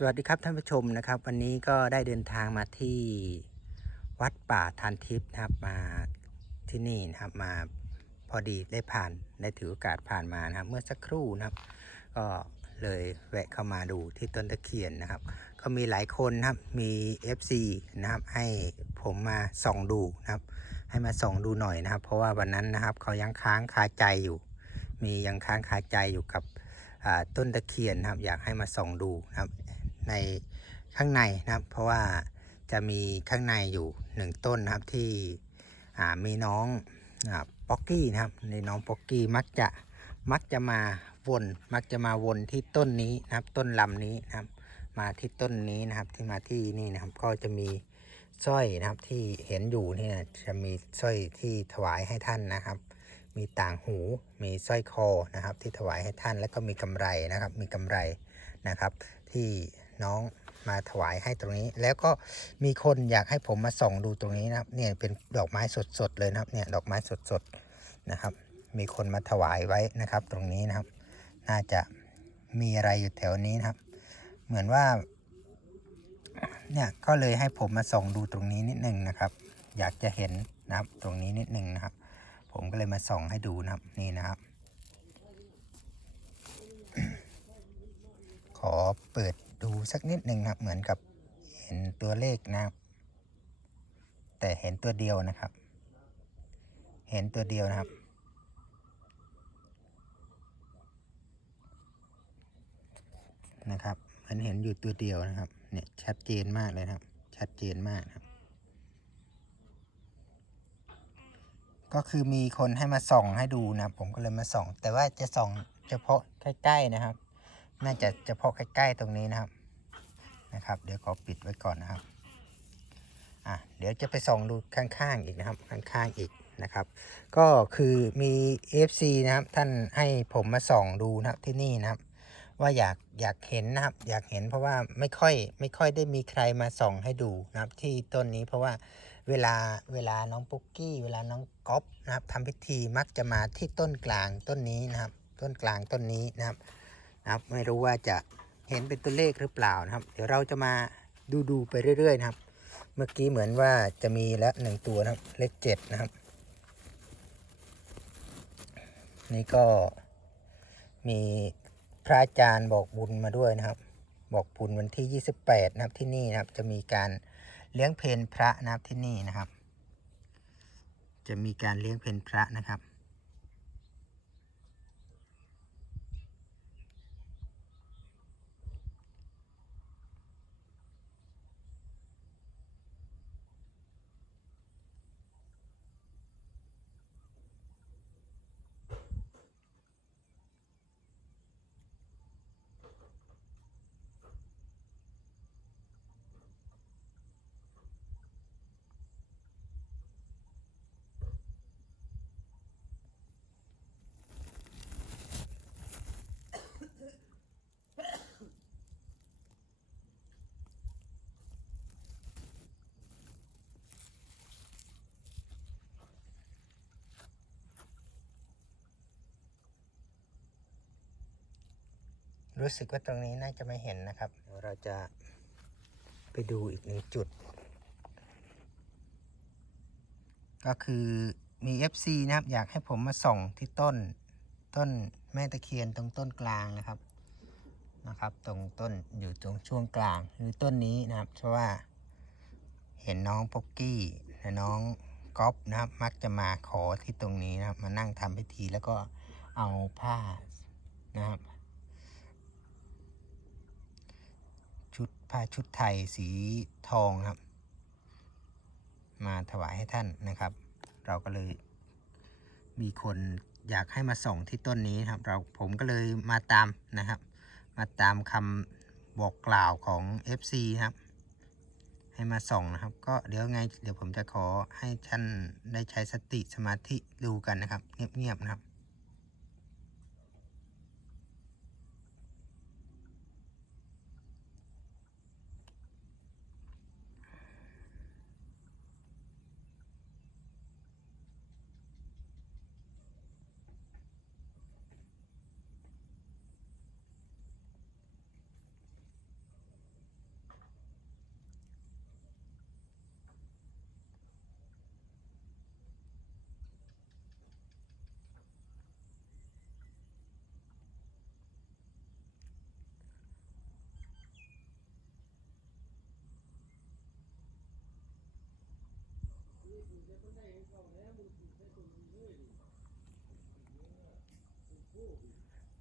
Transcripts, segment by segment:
สวัสดีครับท่านผู้ชมนะครับ วันนี้ก็ได้เดินทางมาที่วัดป่าทานทิพย์นะครับมาที่นี่นะครับมาพอดีได้ผ่านได้ถือโอกาสผ่านมานะครับ เมื่อสักครู่นะครับ ก็เลยแวะเข้ามาดูที่ต้นตะเคียนนะครับ ก็มีหลายคนนะครับมี FC นะครับ ให้ผมมาส่องดูนะครับ ให้มาส่องดูหน่อยนะครับ เพราะว่าวันนั้นนะครับเขายังค้างคาใจอยู่ มียังค้างคาใจอยู่กับต้นตะเคียนนะครับ อยากให้มาส่องดูนะครับ ในข้างในนะครับ เพราะว่าจะมีข้างในอยู่หนึ่งต้นนะครับที่มีน้องอป๊อกกี้นะครับ ในน้องป๊อกกี้มักจะมักจะมาวนมักจะมาวนที่ต้นนี้นะครับ ต้นลำนี้นะครับ มาที่ต้นนี้นะครับที่มาที่นี่นะครับ ก็จะมีสร้อยนะครับที่เห็นอยู่เนี่ยจะมีสร้อยที่ถวายให้ท่านนะครับ มีต่างหูมีสร้อยคอนะครับ ที่ถวายให้ท่าน แล้วก็มีกำไรนะครับ มีกำไรนะครับ ที่ น้องมาถวายให้ตรงนี้ แล้วก็มีคนอยากให้ผมมาส่องดูตรงนี้นะครับเนี่ยเป็นดอกไม้สดๆเลยนะครับเนี่ยดอกไม้สดๆนะครับ มีคนมาถวายไว้นะครับ ตรงนี้นะครับ น่าจะมีอะไรอยู่แถวนี้นะครับ เหมือนว่าเนี่ยก็เลยให้ผมมาส่องดูตรงนี้นิดนึงนะครับ อยากจะเห็นนะครับตรงนี้นิดนึงนะครับ ผมก็เลยมาส่องให้ดูนะครับนี่นะครับ ขอเปิด ดูสักนิดหนึ่งนะครับ เหมือนกับเห็นตัวเลขนะครับ แต่เห็นตัวเดียวนะครับ เห็นตัวเดียวนะครับ นะครับมันเห็นอยู่ตัวเดียวนะครับ เนี่ยชัดเจนมากเลยครับ ชัดเจนมากครับ ก็คือมีคนให้มาส่องให้ดูนะผมก็เลยมาส่อง แต่ว่าจะส่องเฉพาะใกล้ๆนะครับ น่าจะเฉพาะใกล้ๆตรงนี้นะครับนะครับ เดี๋ยวขอปิดไว้ก่อนนะครับอะเดี๋ยวจะไปส่องดูข้างๆอีกนะครับ ข้างๆอีกนะครับ ก็คือมี FC นะครับ ท่านให้ผมมาส่องดูนะครับที่นี่นะครับ ว่าอยากอยากเห็นนะครับ อยากเห็นเพราะว่าไม่ค่อยไม่ค่อยได้มีใครมาส่องให้ดูนะครับ ที่ต้นนี้เพราะว่าเวลาเวลาน้องปุ๊กกี้ เวลาน้องก๊อฟนะครับทำพิธีมักจะมาที่ต้นกลางต้นนี้นะครับ ต้นกลางต้นนี้นะครับ นะครับ ไม่รู้ว่าจะเห็นเป็นตัวเลขหรือเปล่านะครับ เดี๋ยวเราจะมาดูดูไปเรื่อยๆนะครับ เมื่อกี้เหมือนว่าจะมีแล้วหนึ่งตัวนะครับ เลขเจ็ดนะครับ นี่ก็มีพระอาจารย์บอกบุญมาด้วยนะครับ บอกบุญวันที่ 28 นะครับที่นี่นะครับ จะมีการเลี้ยงเพลพระนะครับที่นี่นะครับ จะมีการเลี้ยงเพลพระนะครับ รู้สึกว่าตรงนี้น่าจะไม่เห็นนะครับเดี๋ยวเราจะไปดูอีกหนึ่งจุด ก็คือมี FC นะครับ อยากให้ผมมาส่องที่ต้น ต้นแม่ตะเคียนตรงต้นกลางนะครับนะครับ ตรงต้นอยู่ตรงช่วงกลางคือต้นนี้นะครับเพราะว่า เห็นน้องป๊อกกี้และน้องก๊อฟนะครับ มักจะมาขอที่ตรงนี้นะครับ มานั่งทำพิธีแล้วก็เอาผ้านะครับ ชุดผ้าชุดไทยสีทองครับ มาถวายให้ท่านนะครับ เราก็เลย มีคนอยากให้มาส่งที่ต้นนี้ครับ เราผมก็เลยมาตามนะครับ มาตามคำบอกกล่าวของ FC ครับ ให้มาส่งนะครับ ก็เดี๋ยวไง เดี๋ยวผมจะขอให้ท่านได้ใช้สติสมาธิดูกันนะครับ เงียบๆนะครับ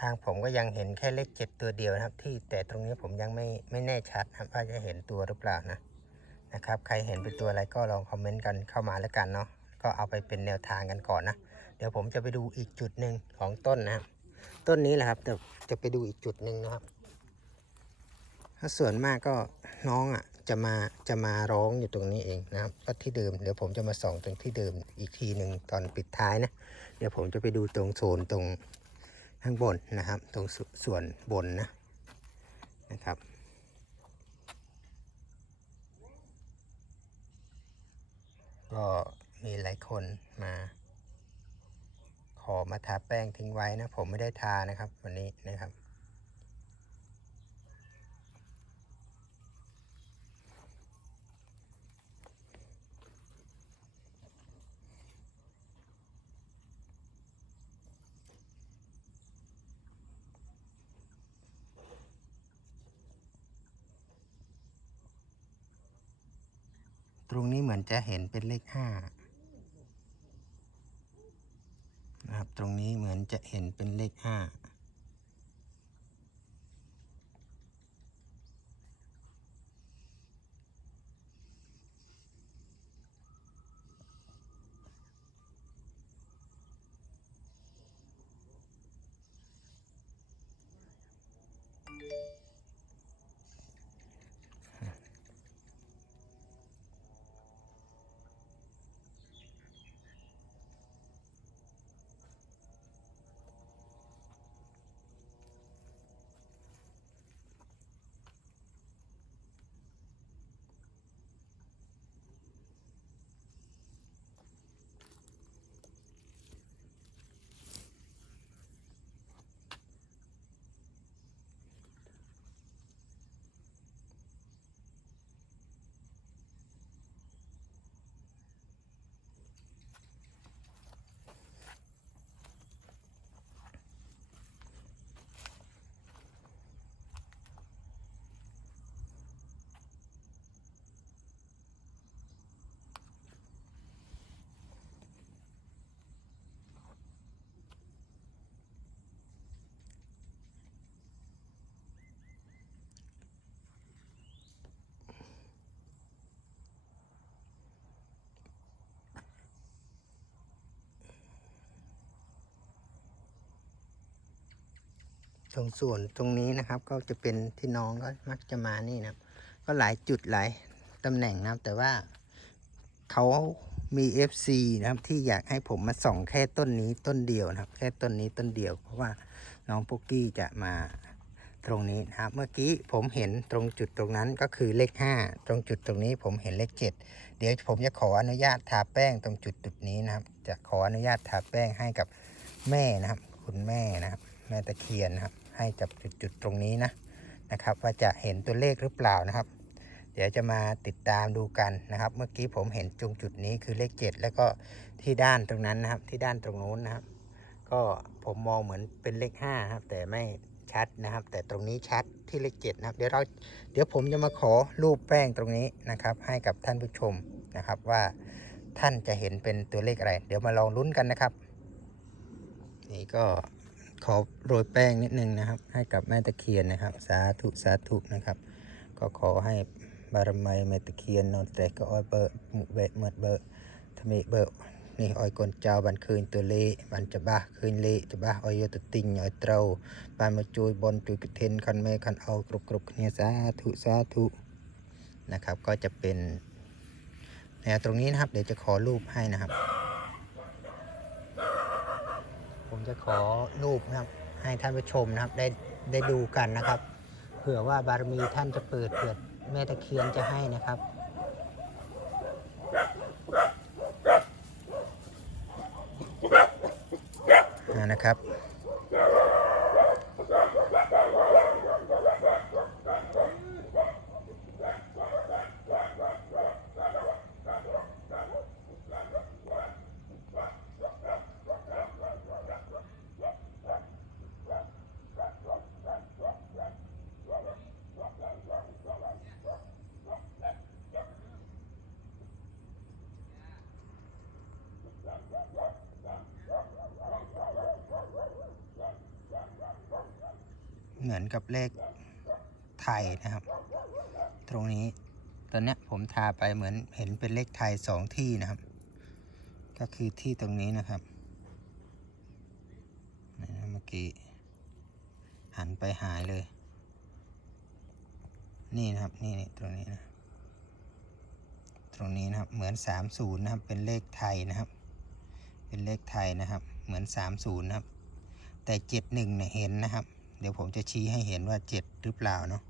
ทางผมก็ยังเห็นแค่เลขเจ็ดตัวเดียวนะครับ ที่แต่ตรงนี้ผมยังไม่ไม่แน่ชัดนะครับว่าจะเห็นตัวหรือเปล่านะนะครับ ใครเห็นเป็นตัวอะไรก็ลองคอมเมนต์กันเข้ามาแล้วกันเนาะก็เอาไปเป็นแนวทางกันก่อนนะ เดี๋ยวผมจะไปดูอีกจุดหนึ่งของต้นนะครับ ต้นนี้แหละครับแต่จะไปดูอีกจุดหนึ่งนะครับถ้าส่วนมากก็น้องอะจะมาจะมาร้องอยู่ตรงนี้เองนะครับก็ที่เดิมเดี๋ยวผมจะมาส่องตรงที่เดิมอีกทีหนึ่งตอนปิดท้ายนะ เดี๋ยวผมจะไปดูตรงโซนตรง ข้างบนนะครับ ตรงสส่วนบนนะนะครับก็มีหลายคนมาขอมาทาแป้งทิ้งไว้นะ ผมไม่ได้ทานะครับ วันนี้นะครับ ตรงนี้ เห็นเป็นเลขห้านะครับ ตรงนี้เหมือนจะเห็นเป็นเลขห้า ตรงส่วนตรงนี้นะครับ ก็จะเป็นที่น้องก็มักจะมานี่นะก็หลายจุดหลายตำแหน่งนะครับ แต่ว่าเขามี FC นะครับที่อยากให้ผมมาส่องแค่ต้นนี้ต้นเดียวนะครับ แค่ต้นนี้ต้นเดียว เพราะว่าน้องปุ๊กกี้จะมาตรงนี้นะครับ เมื่อกี้ผมเห็นตรงจุดตรงนั้นก็คือเลข 5 ตรงจุดตรงนี้ผมเห็นเลข 7 เดี๋ยวผมจะขออนุญาตทาแป้งตรงจุดจุดนี้นะครับ จะขออนุญาตทาแป้งให้กับแม่นะครับ คุณแม่นะครับ แม่ตะเคียนนะครับ ให้จับจุดจุดๆตรงนี้นะนะครับ ว่าจะเห็นตัวเลขหรือเปล่านะครับ เดี๋ยวจะมาติดตามดูกันนะครับ เมื่อกี้ผมเห็นตรงจุดนี้คือเลข 7 แล้วก็ที่ด้านตรงนั้นนะครับ ที่ด้านตรงนู้นนะครับ ก็ผมมองเหมือนเป็นเลข5ครับ แต่ไม่ชัดนะครับ แต่ตรงนี้ชัดที่เลข 7 นะครับ เดี๋ยวเราเดี๋ยวผมจะมาขอรูปแป้งตรงนี้นะครับ ให้กับท่านผู้ชมนะครับว่าท่านจะเห็นเป็นตัวเลขอะไร เดี๋ยวมาลองลุ้นกันนะครับ นี่ก็ ขอโรยแป้งนิดนึงนะครับ ให้กับแม่ตะเคียนนะครับ สาธุสาธุนะครับ ก็ขอให้บารมีแม่ตะเคียนนอนแต่ก็อ้อยเบอร์มุเวะเมิดเบอร์ทำไมเบอร์นี่อ้อยกนเจ้าบันคืนตัวเละบันจะบ้าคืนเละจะบ้าอ้อยโยตะติงอ้อยเตราบานมาจุยบนจุยกเทนคันแม่คันเอากรุบกรุบเนี่ยสาธุสาธุนะครับ ก็จะเป็นแนวตรงนี้นะครับ เดี๋ยวจะขอรูปให้นะครับ ผม จะขอรูปนะครับ ให้ท่านผู้ชมนะครับได้ได้ดูกันนะครับเผื่อว่าบารมีท่านจะเปิดเผื่อแม่ตะเคียนจะให้นะครับนะครับ อนกับเลขไทยนะครับ ตรงนี้ตอนนี้ผมทาไปเหมือนเห็นเป็นเลขไทยสองที่นะครับ ก็คือที่ตรงนี้นะครับเมื่อกี้หันไปหายเลย นี่นะครับนี่นี่ตรงนี้นะตรงนี้นะครับเหมือน 30 นะครับ เป็นเลขไทยนะครับ เป็นเลขไทยนะครับ เหมือน 30 นะครับ แต่ 71เนี่ยเห็นนะครับ เดี๋ยวผมจะชี้ให้เห็นว่า7หรือเปล่าเนาะ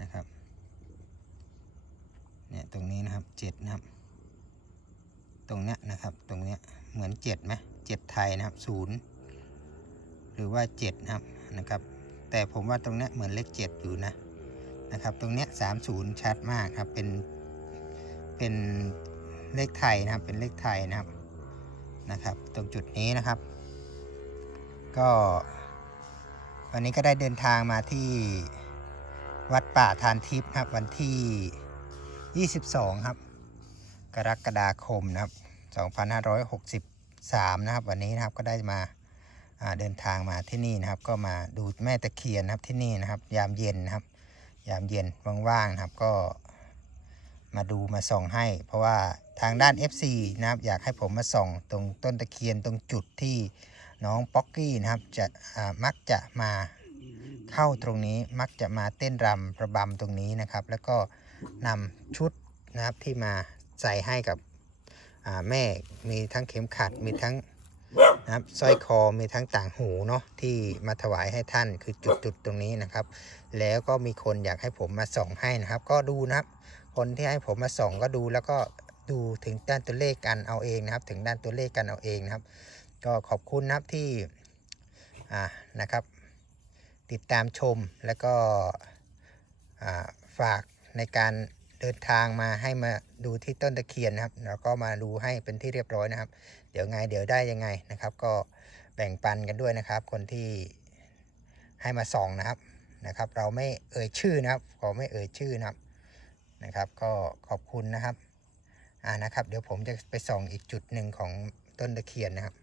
นะครับเนี่ยตรงนี้นะครับ7นะครับ ตรงเนี้ยนะครับตรงเนี้ยเหมือน7ไหม7ไทยนะครับ0หรือว่า7นะครับนะครับ แต่ผมว่าตรงเนี้ยเหมือนเลข7อยู่นะนะครับตรงเนี้ย30ชัดมากครับเป็นเป็นเลขไทยนะครับเป็นเลขไทยนะครับนะครับ ตรงจุดนี้นะครับ ก็ วันนี้ก็ได้เดินทางมาที่วัดป่าทานทิพย์ครับ วันที่ 22 ครับ กรกฎาคมนะครับ 2563 นะครับ วันนี้นะครับก็ได้มาเดินทางมาที่นี่นะครับ ก็มาดูแม่ตะเคียนนะครับที่นี่นะครับ ยามเย็นนะครับ ยามเย็นว่างๆนะครับก็มาดูมาส่องให้ เพราะว่าทางด้าน FC นะครับ อยากให้ผมมาส่องตรงต้นตะเคียนตรงจุดที่ น้องป๊อกกี้นะครับจะมักจะมาเข้าตรงนี้มักจะมาเต้นรำประบำตรงนี้นะครับ แล้วก็นำชุดนะครับที่มาใส่ให้กับแม่มีทั้งเข็มขัดมีทั้งนะครับสร้อยคอมีทั้งต่างหูเนาะที่มาถวายให้ท่านคือจุดๆตรงนี้นะครับ แล้วก็มีคนอยากให้ผมมาส่องให้นะครับ ก็ดูนะครับ คนที่ให้ผมมาส่องก็ดูแล้วก็ดูถึงด้านตัวเลขกันเอาเองนะครับ ถึงด้านตัวเลขกันเอาเองนะครับ ก็ขอบคุณนะครับที่อ่านะครับติดตามชมแล้วก็ฝากในการเดินทางมาให้มาดูที่ต้นตะเคียนนะครับแล้วก็มาดูให้เป็นที่เรียบร้อยนะครับ เดี๋ยวไงเดี๋ยวได้ยังไงนะครับ ก็แบ่งปันกันด้วยนะครับ คนที่ให้มาส่องนะครับนะครับ เราไม่เอ่ยชื่อนะครับขอไม่เอ่ยชื่อนะครับนะครับ ก็ขอบคุณนะครับอ่านะครับ เดี๋ยวผมจะไปส่องอีกจุดหนึ่งของต้นตะเคียนนะครับ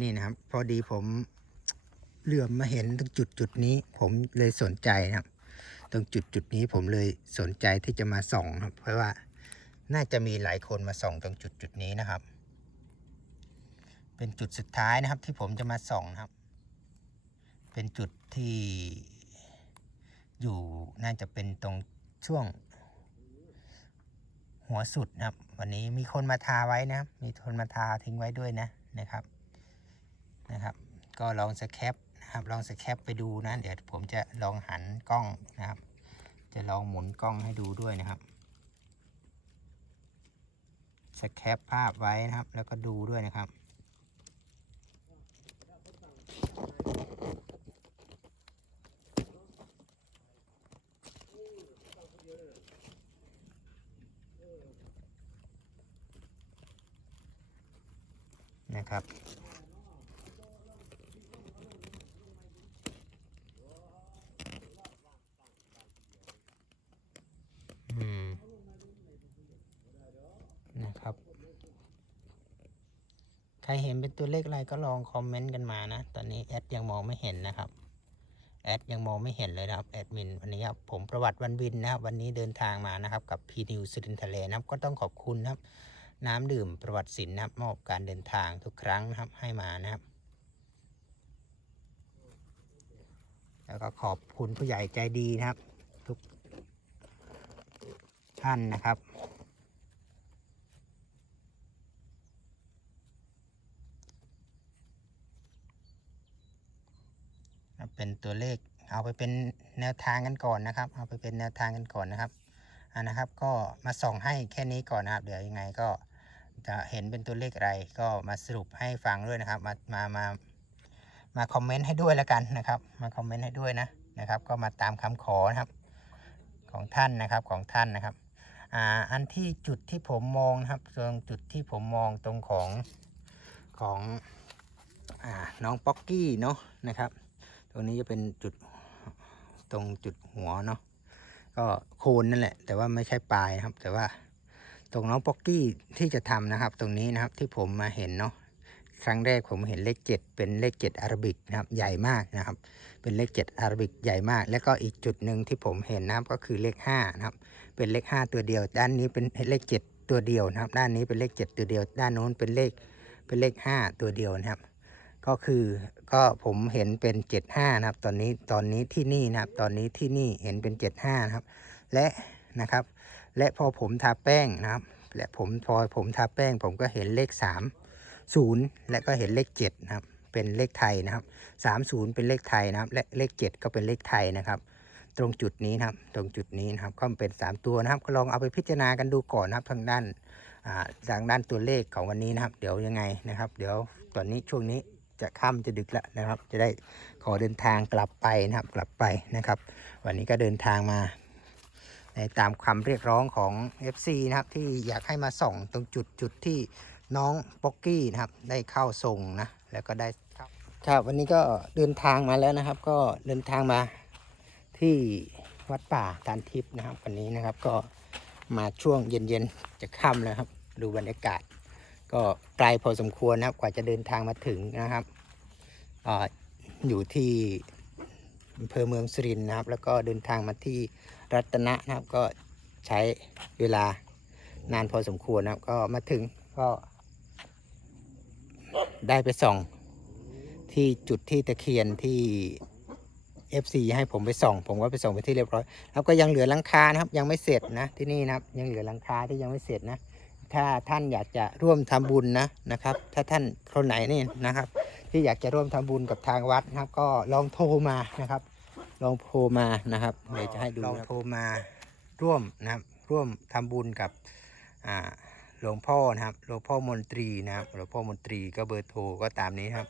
นี่นะครับ พอดีผมเหลื่อมมาเห็นตรงจุดจุดนี้ ผมเลยสนใจนะครับ ตรงจุดจุดนี้ผมเลยสนใจที่จะมาส่องครับ เพราะว่าน่าจะมีหลายคนมาส่องตรงจุดจุดนี้นะครับ เป็นจุดสุดท้ายนะครับ ที่ผมจะมาส่องนะครับ เป็นจุดที่ อยู่น่าจะเป็นตรงช่วง หัวสุดนะครับ วันนี้มีคนมาทาไว้นะครับ มีคนมาทาทิ้งไว้ด้วยนะนะครับ นะครับ ก็ลองสแคปนะครับ ลองสแคปไปดูนะ เดี๋ยวผมจะลองหันกล้องนะครับ จะลองหมุนกล้องให้ดูด้วยนะครับ สแคปภาพไว้นะครับ แล้วก็ดูด้วยนะครับนะครับ อืม นะครับ ใคร เห็นเป็นตัวเลขอะไรก็ลองคอมเมนต์กันมานะ ตอนนี้แอดยังมองไม่เห็นนะครับ แอดยังมองไม่เห็นเลยนะครับ แอดมินวันนี้ครับผมประวัติวันวินนะครับ วันนี้เดินทางมานะครับ กับพีนิวสุรินทะเลนะครับ ก็ต้องขอบคุณนะครับ น้ำดื่มประวัติศิลป์นะครับ มอบการเดินทางทุกครั้งนะครับ ให้มานะครับ แล้วก็ขอบคุณผู้ใหญ่ใจดีนะครับ ทุกท่านนะครับ เป็นตัวเลขเอาไปเป็นแนวทางกันก่อนนะครับ เอาไปเป็นแนวทางกันก่อนนะครับอ่านะครับ ก็มาส่องให้แค่นี้ก่อนนะครับ เดี๋ยวยังไงก็จะเห็นเป็นตัวเลขอะไรก็มาสรุปให้ฟังด้วยนะครับ มามามามาคอมเมนต์ให้ด้วยแล้วกันนะครับ มาคอมเมนต์ให้ด้วยนะนะครับ ก็มาตามคำขอนะครับ ของท่านนะครับของท่านนะครับอ่าอันที่จุดที่ผมมองนะครับตรงจุดที่ผมมองตรงของของอ่าน้องป๊อกกี้เนาะนะครับ รงนี้จะเป็นจุดตรงจุดหัวเนาะก็โคนนั่นแหละ แต่ว่าไม่ใช่ปลายนะครับ แต่ว่าตรงน้องป๊อกกี้ที่จะทำนะครับ ตรงนี้นะครับที่ผมมาเห็นเนาะครั้งแรกผมเห็นเลข 7 เป็นเลข 7 อาราบิกนะครับใหญ่มากนะครับ เป็นเลข 7 อาราบิกใหญ่มาก แล้วก็อีกจุดหนึ่งที่ผมเห็นนะครับก็คือเลข5นะครับเป็นเลข 5 ตัวเดียว ด้านนี้เป็นเลข 7 ตัวเดียวนะครับ ด้านนี้เป็นเลข 7 ตัวเดียว ด้านโน้นเป็นเลขเป็นเลข 5 ตัวเดียวนะครับ ก็คือก็ผมเห็นเป็น 75 นะครับ ตอนนี้ตอนนี้ที่นี่นะครับ ตอนนี้ที่นี่เห็นเป็น 75 นะครับ และนะครับ และพอผมทาแป้งนะครับ และผมพอผมทาแป้ง ผมก็เห็นเลข 3 0 และก็เห็นเลข7นะครับ เป็นเลขไทยนะครับ 30 เป็นเลขไทยนะครับ และเลข 7 ก็เป็นเลขไทยนะครับ ตรงจุดนี้นะครับ ตรงจุดนี้นะครับก็เป็น 3 ตัวนะครับ ก็ลองเอาไปพิจารณากันดูก่อนนะครับทางด้านทางด้านตัวเลขของวันนี้นะครับ เดี๋ยวยังไงนะครับ เดี๋ยวตอนนี้ช่วงนี้ จะค่ำจะดึกแล้วนะครับ จะได้ขอเดินทางกลับไปนะครับ กลับไปนะครับ วันนี้ก็เดินทางมาในตามความเรียกร้องของ FC นะครับที่อยากให้มาส่องตรงจุดจุดที่น้องป๊อกกี้นะครับได้เข้าส่งนะแล้วก็ได้ครับครับวันนี้ก็เดินทางมาแล้วนะครับ ก็เดินทางมาที่วัดป่าทานทิพย์นะครับวันนี้นะครับก็มาช่วงเย็นๆจะค่ำแล้วครับ ดูบรรยากาศ ก็ไกลพอสมควรนะครับ กว่าจะเดินทางมาถึงนะครับออยู่ที่อำเภอเมืองสุรินทร์นะครับ แล้วก็เดินทางมาที่รัตนะนะครับ ก็ใช้เวลานานพอสมควรนะครับ ก็มาถึงก็ได้ไปส่องที่จุดที่ตะเคียนที่ FC ให้ผมไปส่อง ผมก็ไปส่องไปที่เรียบร้อย แล้วก็ยังเหลือลังคานะครับ ยังไม่เสร็จนะที่นี่นะครับ ยังเหลือลังคาที่ยังไม่เสร็จนะ ถ้าท่านอยากจะร่วมทำบุญนะนะครับ ถ้าท่านคนไหนนี่นะครับ ที่อยากจะร่วมทำบุญกับทางวัดนะครับ ก็ลองโทรมานะครับ ลองโทรมานะครับเดี๋ยวจะให้ดูลองโทรมาร่วมนะครับ ร่วมทำบุญกับอ่าหลวงพ่อนะครับหลวงพ่อมนตรีนะครับหลวงพ่อมนตรีก็เบอร์โทรก็ตามนี้ครับ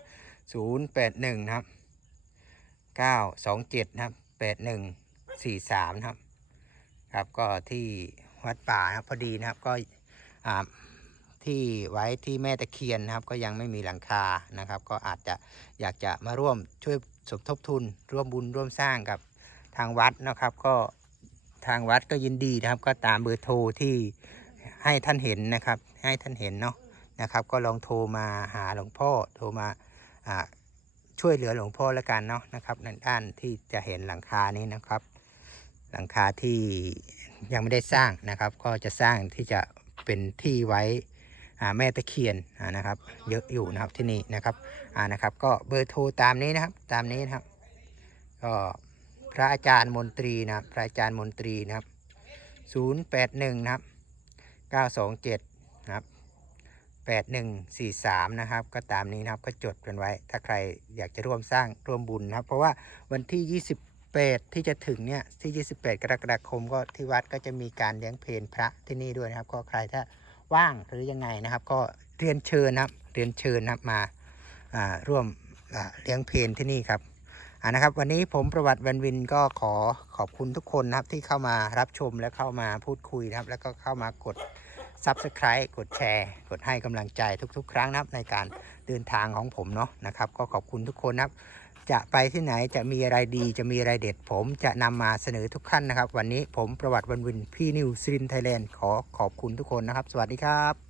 081นะครับ927นะครับ8143นะครับครับก็ที่วัดป่านะครับพอดีนะครับก็ ที่ไว้ที่แม่ตะเคียนนะครับ ก็ยังไม่มีหลังคานะครับ ก็อาจจะอยากจะมาร่วมช่วยสมทบทุน ร่วมบุญร่วมสร้างกับทางวัดนะครับ ก็ทางวัดก็ยินดีนะครับ ก็ตามเบอร์โทรที่ให้ท่านเห็นนะครับ ให้ท่านเห็นเนาะนะครับ ก็ลองโทรมาหาหลวงพ่อโทรมาช่วยเหลือหลวงพ่อแล้วกันเนาะนะครับในด้านที่จะเห็นหลังคานี้นะครับ หลังคาที่ยังไม่ได้สร้างนะครับ ก็จะสร้างที่จะ เป็นที่ไว้แม่ตะเคียนนะครับ เยอะอยู่นะครับที่นี่นะครับนะครับ ก็เบอร์โทรตามนี้นะครับ ตามนี้นะครับ ก็พระอาจารย์มนตรีนะครับพระอาจารย์มนตรีนะครับ 081 นะครับ 927 นะครับ 8143 นะครับ ก็ตามนี้นะครับก็จดกันไว้ ถ้าใครอยากจะร่วมสร้างร่วมบุญนะครับ เพราะว่าวันที่ 28ที่จะถึงเนี่ยที่ 28 กรกฎาคมก็ที่วัดก็จะมีการเลี้ยงเพลนพระที่นี่ด้วยนะครับ ก็ใครถ้าว่างหรือยังไงนะครับ ก็เรียนเชิญนะครับเรียนเชิญนะครับมาร่วมเลี้ยงเพลนที่นี่ครับอ่านะครับ วันนี้ผมประวัติวันวินก็ขอขอบคุณทุกคนนะครับที่เข้ามารับชมและเข้ามาพูดคุยนะครับ แล้วก็เข้ามากด Subscribe กดแชร์ กดให้กำลังใจทุกๆ ครั้งนะครับในการเดินทางของผมเนาะนะครับ ก็ขอบคุณทุกคนนะครับ จะไปที่ไหนจะมีอะไรดีจะมีอะไรเด็ด ผมจะนำมาเสนอทุกท่านนะครับ วันนี้ผมประวัติวันวินพี่นิวซิรินไทยแลนด์ขอขอบคุณทุกคนนะครับ สวัสดีครับ